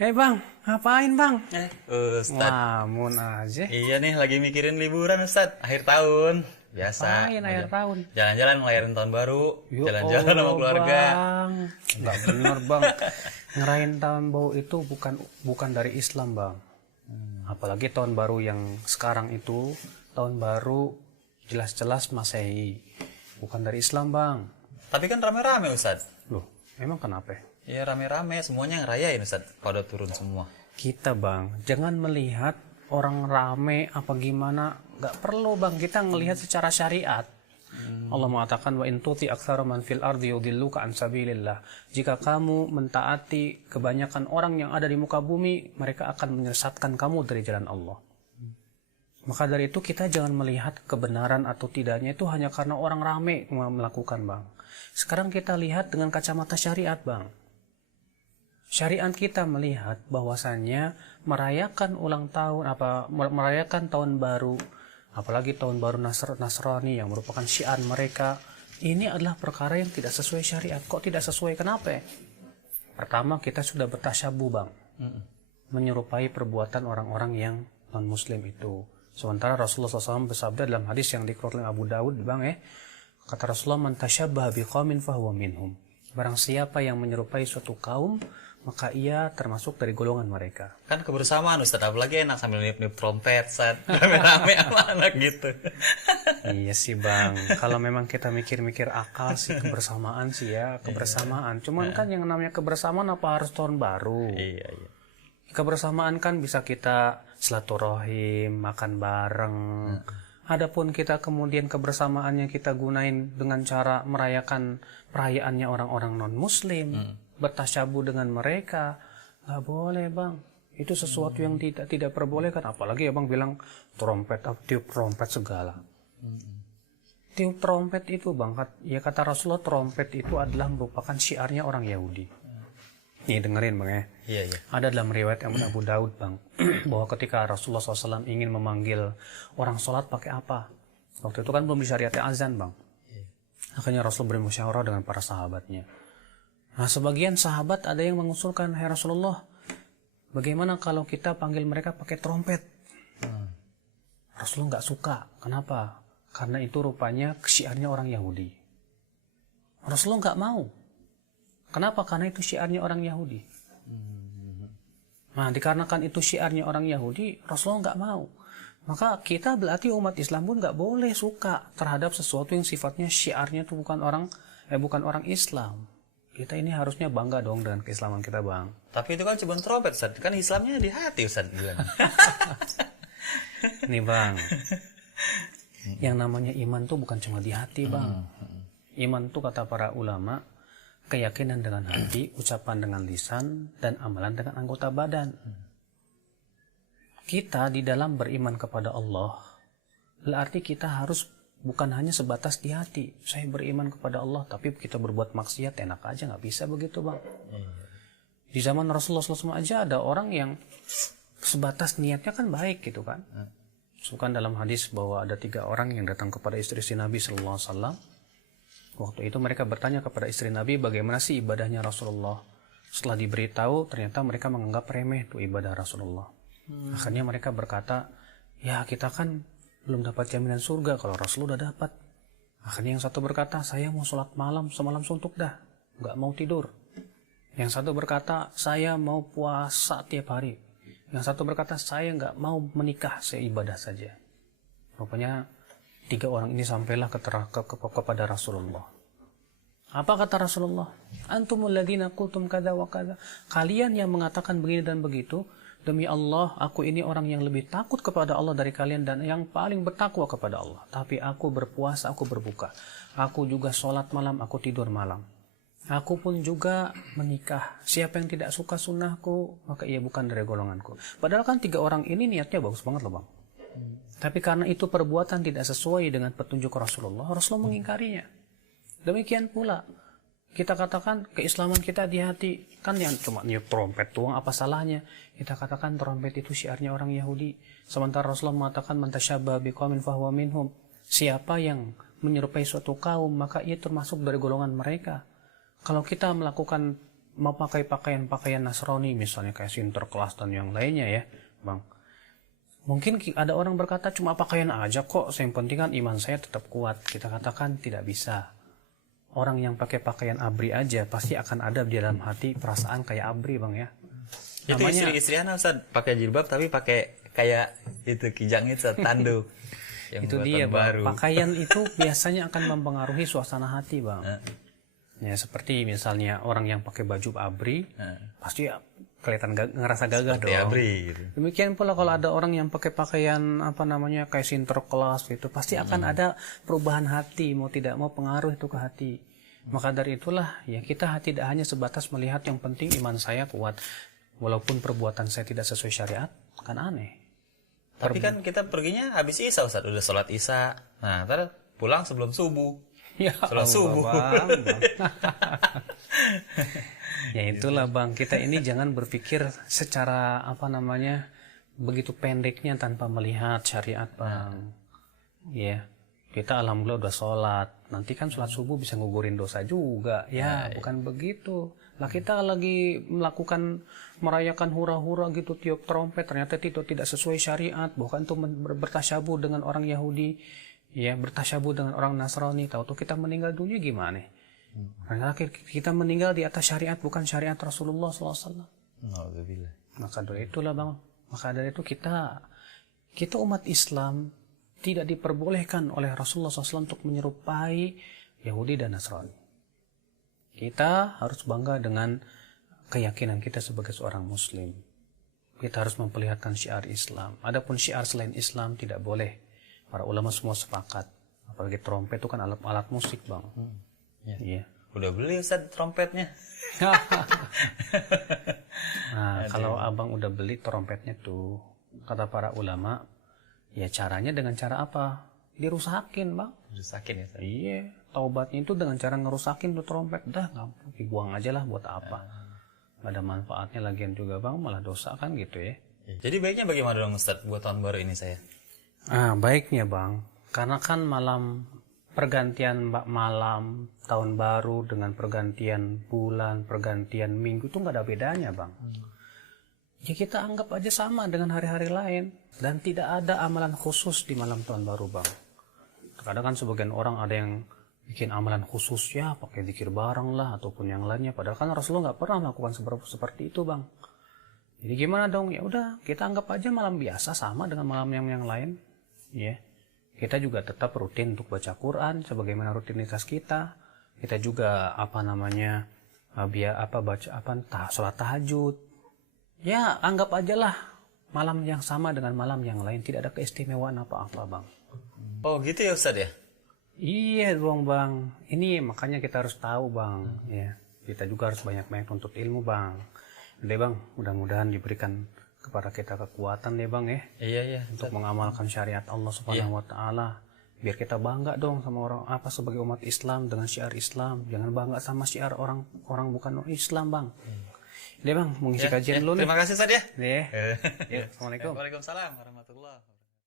Bang, ngapain bang? Ustad. Lamun aja. Iya nih lagi mikirin liburan Ustad, akhir tahun. Biasa. Ngapain akhir tahun? Jalan-jalan ngelahirin tahun baru. Ya Jalan-jalan sama Allah, keluarga. Bang. Nggak bener bang. Ngerayain tahun baru itu bukan dari Islam bang. Apalagi tahun baru yang sekarang itu tahun baru jelas-jelas Masehi. Bukan dari Islam bang. Tapi kan rame-rame Ustad. Loh, emang kenapa? Iya rame-rame, semuanya ngerayain Ustad. Pada turun semua. Kita bang, jangan melihat orang rame apa gimana. Nggak perlu bang, kita ngelihat secara syariat. Allah mengatakan wa in tuti aktsara man fil ardi yudilluka an sabilillah. Jika kamu mentaati kebanyakan orang yang ada di muka bumi, mereka akan menyesatkan kamu dari jalan Allah. Maka dari itu kita jangan melihat kebenaran atau tidaknya itu hanya karena orang rame melakukan bang. Sekarang kita lihat dengan kacamata syariat bang. Syariat kita melihat bahwasannya merayakan ulang tahun merayakan tahun baru, apalagi tahun baru Nasrani yang merupakan syiar mereka, ini adalah perkara yang tidak sesuai syariat. Kok tidak sesuai? Kenapa? Pertama, kita sudah bertasyabuh bang, menyerupai perbuatan orang-orang yang non muslim itu. Sementara Rasulullah SAW bersabda dalam hadis yang dikeluarkan oleh Abu Dawud bang, kata Rasulullah, man tasyabbaha biqaumin fahuwa minhum. Barang siapa yang menyerupai suatu kaum, maka ia termasuk dari golongan mereka. Kan kebersamaan Ustad, apalagi enak sambil niup-niup trompet saat rame-rame sama anak gitu. Iya sih bang, kalau memang kita mikir-mikir akal sih kebersamaan sih ya, kebersamaan. Cuman kan yang namanya kebersamaan apa harus tahun baru? Iya. Kebersamaan kan bisa kita silaturahim, makan bareng. Adapun kita kemudian kebersamaannya kita gunain dengan cara merayakan perayaannya orang-orang non-muslim, bertasyabuh dengan mereka, nggak boleh bang. Itu sesuatu yang tidak perbolehkan. Apalagi ya bang bilang trompet, tiup trompet segala. Tiup trompet itu bang, ya kata Rasulullah, trompet itu adalah merupakan syiarnya orang Yahudi. Nih dengerin bang ya. Iya. Ada dalam riwayat Abu Daud bang, bahwa ketika Rasulullah SAW ingin memanggil orang sholat pakai apa? Waktu itu kan belum disyariatkan azan bang. Akhirnya Rasul bermusyawarah dengan para sahabatnya. Nah sebagian sahabat ada yang mengusulkan, hai Rasulullah, bagaimana kalau kita panggil mereka pakai trompet? Rasulullah nggak suka. Kenapa? Karena itu rupanya syiarnya orang Yahudi. Rasulullah nggak mau. Kenapa? Karena itu syiarnya orang Yahudi. Nah, dikarenakan itu syiarnya orang Yahudi, Rasulullah nggak mau. Maka kita berarti umat Islam pun nggak boleh suka terhadap sesuatu yang sifatnya syiarnya itu bukan orang Islam. Kita ini harusnya bangga dong dengan keislaman kita bang. Tapi itu kan cuma trompet Ustad, kan Islamnya di hati Ustad bilang. Nih bang, yang namanya iman tuh bukan cuma di hati bang. Iman tuh kata para ulama, keyakinan dengan hati, ucapan dengan lisan, dan amalan dengan anggota badan. Kita di dalam beriman kepada Allah, berarti kita harus bukan hanya sebatas di hati. Saya beriman kepada Allah, tapi kita berbuat maksiat, enak aja, nggak bisa begitu bang. Di zaman Rasulullah SAW aja ada orang yang sebatas niatnya kan baik gitu kan. Bukan dalam hadis bahwa ada 3 orang yang datang kepada istri Nabi SAW. Waktu itu mereka bertanya kepada istri Nabi bagaimana sih ibadahnya Rasulullah. Setelah diberitahu ternyata mereka menganggap remeh tuh ibadah Rasulullah. Akhirnya mereka berkata, ya kita kan belum dapat jaminan surga kalau Rasulullah udah dapat. Akhirnya yang satu berkata, saya mau sholat malam semalam suntuk dah, nggak mau tidur. Yang satu berkata, saya mau puasa tiap hari. Yang satu berkata, saya nggak mau menikah, saya ibadah saja. Rupanya 3 orang ini sampailah kepada Rasulullah. Apa kata Rasulullah? Antumul ladzina qultum kada wa kada. Kalian yang mengatakan begini dan begitu, demi Allah, aku ini orang yang lebih takut kepada Allah dari kalian dan yang paling bertakwa kepada Allah. Tapi aku berpuasa, aku berbuka. Aku juga sholat malam, aku tidur malam. Aku pun juga menikah. Siapa yang tidak suka sunnahku, maka ia bukan dari golonganku. Padahal kan 3 orang ini niatnya bagus banget loh bang. Tapi karena itu perbuatan tidak sesuai dengan petunjuk Rasulullah mengingkarinya. Demikian pula, kita katakan keislaman kita di hati. Kan yang cuma niup trompet doang, apa salahnya? Kita katakan trompet itu syiarnya orang Yahudi. Sementara Rasulullah mengatakan, man tasyabbaha biqaumin fahuwa minhum. Siapa yang menyerupai suatu kaum, maka ia termasuk dari golongan mereka. Kalau kita melakukan mau pakai pakaian Nasrani misalnya kayak Sinterklas dan yang lainnya ya Bang, mungkin ada orang berkata cuma pakaian aja kok, yang penting kan iman saya tetap kuat. Kita katakan tidak bisa. Orang yang pakai pakaian ABRI aja pasti akan ada di dalam hati perasaan kayak ABRI Bang ya. Itu Namanya, istri Ana Ustaz pakai jilbab tapi pakai kayak itu kijang itu tanduk. Yang itu dia Bang. Pakaian itu biasanya akan mempengaruhi suasana hati Bang. Ya seperti misalnya orang yang pakai baju ABRI pasti kelihatan ngerasa gagah seperti dong. ABRI gitu. Demikian pula kalau ada orang yang pakai pakaian apa namanya kayak Sinterklas gitu, pasti akan ada perubahan hati, mau tidak mau pengaruh itu ke hati. Maka dari itulah ya kita tidak hanya sebatas melihat yang penting iman saya kuat, walaupun perbuatan saya tidak sesuai syariat, kan aneh. Tapi kan kita perginya habis Isya Ustaz, udah sholat Isya. Nah, ntar pulang sebelum subuh. Ya Sholat subuh. Bang. Ya itulah Bang, kita ini jangan berpikir secara apa namanya begitu pendeknya tanpa melihat syariat Bang. Ya, kita alhamdulillah udah sholat, nanti kan sholat subuh bisa ngugurin dosa juga. Ya, bukan begitu. Lah kita lagi merayakan hura-hura gitu tiup trompet, ternyata itu tidak sesuai syariat, bahkan itu bertasyabuh dengan orang Yahudi, ya bertasyabuh dengan orang Nasrani. Tahu tuh kita meninggal dunia gimana? Karena kita meninggal di atas syariat, bukan syariat Rasulullah SAW. Maka dari itulah Bang, maka dari itu kita umat Islam tidak diperbolehkan oleh Rasulullah SAW untuk menyerupai Yahudi dan Nasrani. Kita harus bangga dengan keyakinan kita sebagai seorang Muslim. Kita harus memperlihatkan syiar Islam. Adapun syiar selain Islam tidak boleh. Para ulama semua sepakat. Apalagi trompet itu kan alat musik Bang. Iya. Udah beli Ustaz trompetnya. Nah, kalau abang udah beli trompetnya tuh, kata para ulama, ya caranya dengan cara apa? Dirusakin Bang. Dirusakin ya Ustaz? Iya, taubatnya itu dengan cara ngerusakin tuh trompet. Dah, dibuang aja lah buat apa. Gak ada manfaatnya lagian juga Bang, malah dosa kan gitu ya. Jadi baiknya bagaimana dong Ustaz buat tahun baru ini saya? Baiknya Bang, karena kan pergantian malam tahun baru dengan pergantian bulan, pergantian minggu tuh nggak ada bedanya Bang. Ya kita anggap aja sama dengan hari-hari lain, dan tidak ada amalan khusus di malam tahun baru Bang. Kadang kan sebagian orang ada yang bikin amalan khusus ya pakai zikir bareng lah ataupun yang lainnya, padahal kan Rasulullah nggak pernah melakukan seperti itu Bang. Jadi gimana dong? Ya udah kita anggap aja malam biasa sama dengan malam yang lain, ya. Kita juga tetap rutin untuk baca Quran sebagaimana rutinitas kita. Kita juga sholat tahajud. Ya anggap aja lah malam yang sama dengan malam yang lain, tidak ada keistimewaan apa-apa Bang. Oh gitu ya Ustaz ya? Iya dong Bang. Ini makanya kita harus tahu Bang. Ya, kita juga harus banyak-banyak nuntut ilmu Bang. Udah Bang, mudah-mudahan diberikan kepada kita kekuatan ya Bang ya. Iya. Untuk mengamalkan syariat Allah Subhanahu wa taala. Biar kita bangga dong sama sebagai umat Islam dengan syiar Islam. Jangan bangga sama syiar orang bukan Islam Bang. Udah Bang, mengisi kajian dulu nih. Terima kasih Ustaz ya. Ya. Assalamualaikum. Waalaikumsalam.